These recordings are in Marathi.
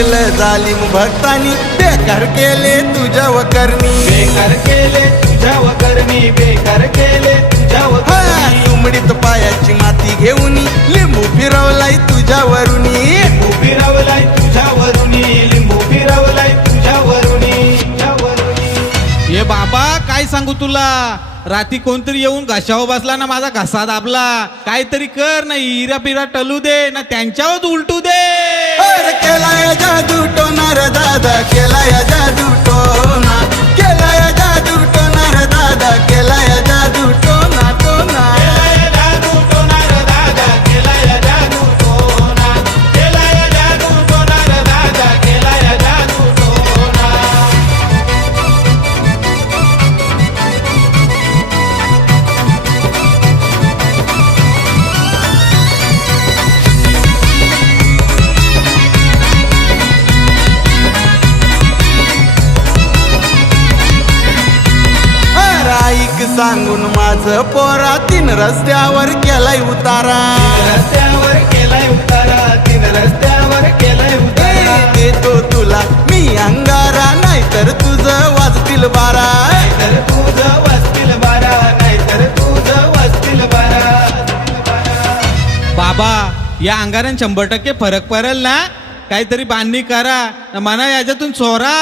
सांगितलं जालिम भक्तानी बेकार केले तुझ्यावर करणी, बेकार केले तुझ्यावर करणी, बेकार केले तुझ्यावर करणी. तुमडीत पायाची माती घेऊन लिंबू फिरवलाय तुझ्यावरुनी, लिंबू फिरवलाय तुझ्यावरुनी, लिंबू फिरवलाय तुझ्यावरुनी. ये बाबा काय सांगू तुला, रात्री कोणतरी येऊन घशावर बसला ना माझा घसा दाबला. काहीतरी कर ना, हिरा पिरा टलू दे ना, त्यांच्यावर उलटू दे. केलाय जादू टोनार दादा, केलाय जादू टोना, केलाय जादू टोनार दादा, केलाय जादू टोना टोना. केलाय जादू टोनार दादा, केलाय जादू टोना, केलाय जादू टोनार दादा, केलाय जादू टोना. ऐक सांगून माझं पोरा, तीन रस्त्यावर केलाय उतारा, रस्त्यावर केलाय उतारा, तीन रस्त्यावर केलाय उतारा. देतो तुला मी अंगारा, नाहीतर तुझं वाजतील बारा. नाहीतर तुझं वाजतील बारा, नाहीतर तुझं वाजतील बारा. बाबा या अंगारान 100% फरक पडेल ना, काहीतरी बांधणी करा ना, म्हणा याच्यातून चोरा.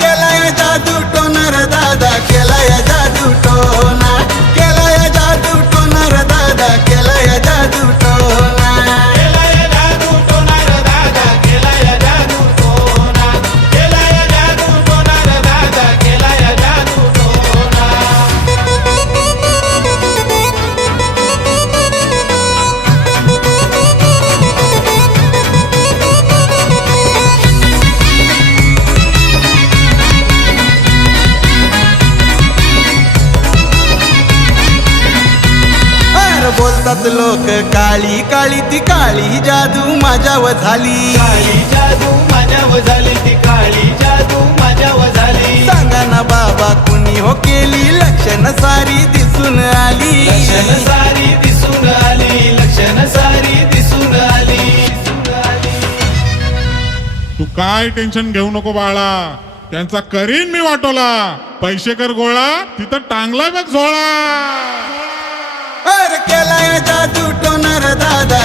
केलाय जादू टोनार दादा, केलाय जादू टोना, केलाय जादू टोनार दादा, केलाय जादू टोना. केलाय जादू टोनार दादा, केलाय जादू टोना, केलाय जादू टोनार दादा, केलाय जादू टोना. बोलतात लोक काळी काळी, ती काळी जादू माझ्यावर झाली. काळी जादू माझ्यावर झाली, ती काळी जादू माझ्यावर झाली. सांगा ना बाबा कुणी हो केली, लक्षण सारी दिसून आली. लक्षण सारी दिसून आली, लक्षण सारी दिसून आली. तू काय टेन्शन घेऊ नको बाळा, त्यांचा करीन मी वाटोला. पैसे कर गोळा, तिथं टांगला बघ झोळा. केलाय जादू टोनार दादा,